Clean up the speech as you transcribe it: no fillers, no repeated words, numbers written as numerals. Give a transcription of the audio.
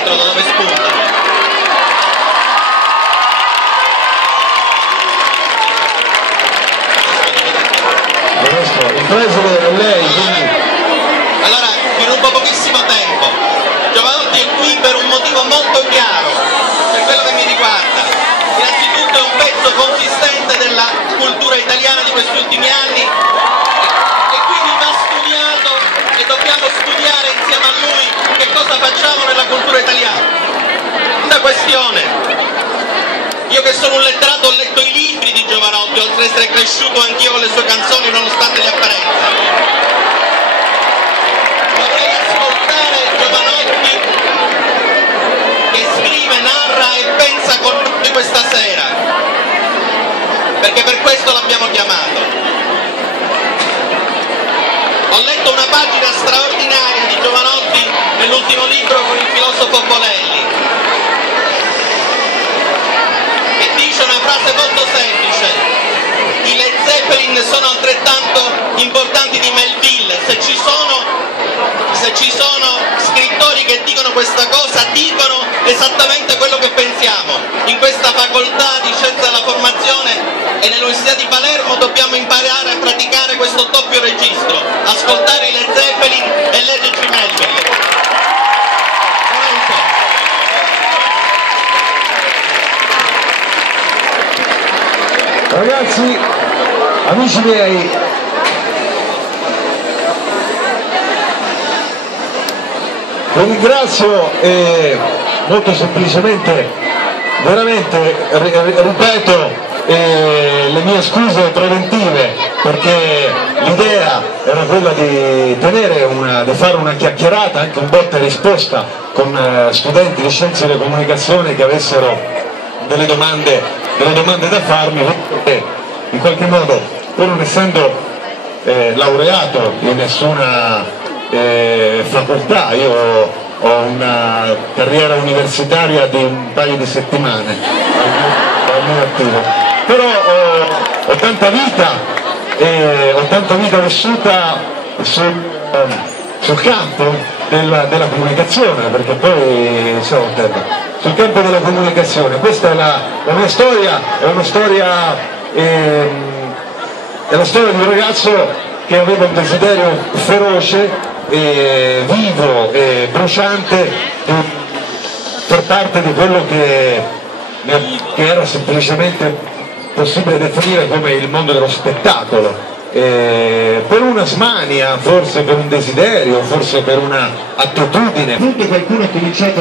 dietro da dove spuntano. Il preside è lei, quindi... Allora, vi rubo pochissimo tempo. Giovanotti è qui per un motivo molto chiaro, per quello che mi riguarda. Innanzitutto è un pezzo consistente della cultura italiana di questi ultimi anni e quindi va studiato e dobbiamo studiare insieme a lui che cosa facciamo nella cultura italiana. Una questione. Io che sono un letterato ho letto i libri di Jovanotti, oltre ad essere cresciuto anch'io con le sue canzoni nonostante le apparenze. Vorrei ascoltare Jovanotti che scrive, narra e pensa con noi questa sera, perché per questo l'abbiamo chiamato. Ho letto una pagina straordinaria di Jovanotti nell'ultimo libro con il filosofo Bolelli, e dice una frase molto semplice: i Led Zeppelin sono altrettanto importanti di Melville. Se ci sono scrittori che dicono questa cosa, dicono esattamente quello che pensiamo. In questa facoltà di scienza della formazione e nell'Università di Palermo dobbiamo imparare a praticare questo doppio registro: ascoltare i Led Zeppelin e leggerci Melville. Ragazzi, amici miei, vi ringrazio e molto semplicemente, veramente, ripeto, le mie scuse preventive, perché l'idea era quella di fare una chiacchierata, anche un botta e risposta con studenti di scienze della comunicazione che avessero delle domande da farmi, perché in qualche modo, pur non essendo laureato in nessuna facoltà, io ho una carriera universitaria di un paio di settimane almeno attivo, però ho tanta vita vissuta sul campo della comunicazione, perché poi sul campo della comunicazione. Questa è la mia storia, è la storia di un ragazzo che aveva un desiderio feroce, vivo e bruciante di far parte di quello che era semplicemente possibile definire come il mondo dello spettacolo, per una smania, forse per un desiderio, forse per una attitudine. Qualcuno ha cominciato